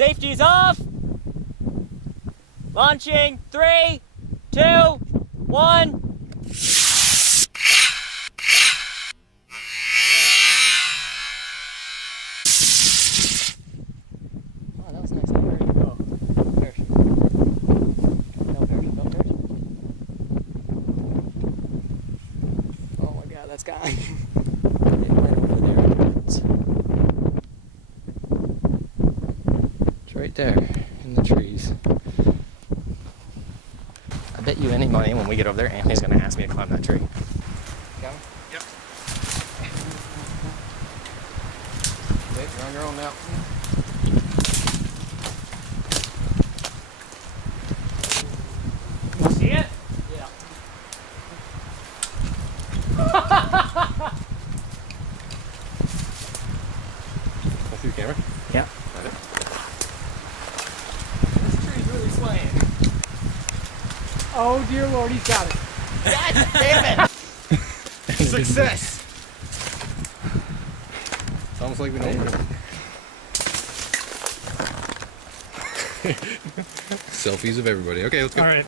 Safety's off. Launching. 3, 2, 1. Oh, that was nice. Where did it go? Parachute. No parachute, no parachute. Oh my god, that's gone. It went over there. It's right there in the trees. I bet you any money when we get over there, Anthony's going to ask me to climb that tree. Got him? Yep. Okay, you're on your own now. You see it? Yeah. That's your camera? Yeah. Okay. This tree's really swaying. Oh dear Lord, he's got it. God damn it! Success! It's almost like we don't know. Selfies of everybody. Okay, let's go. All right.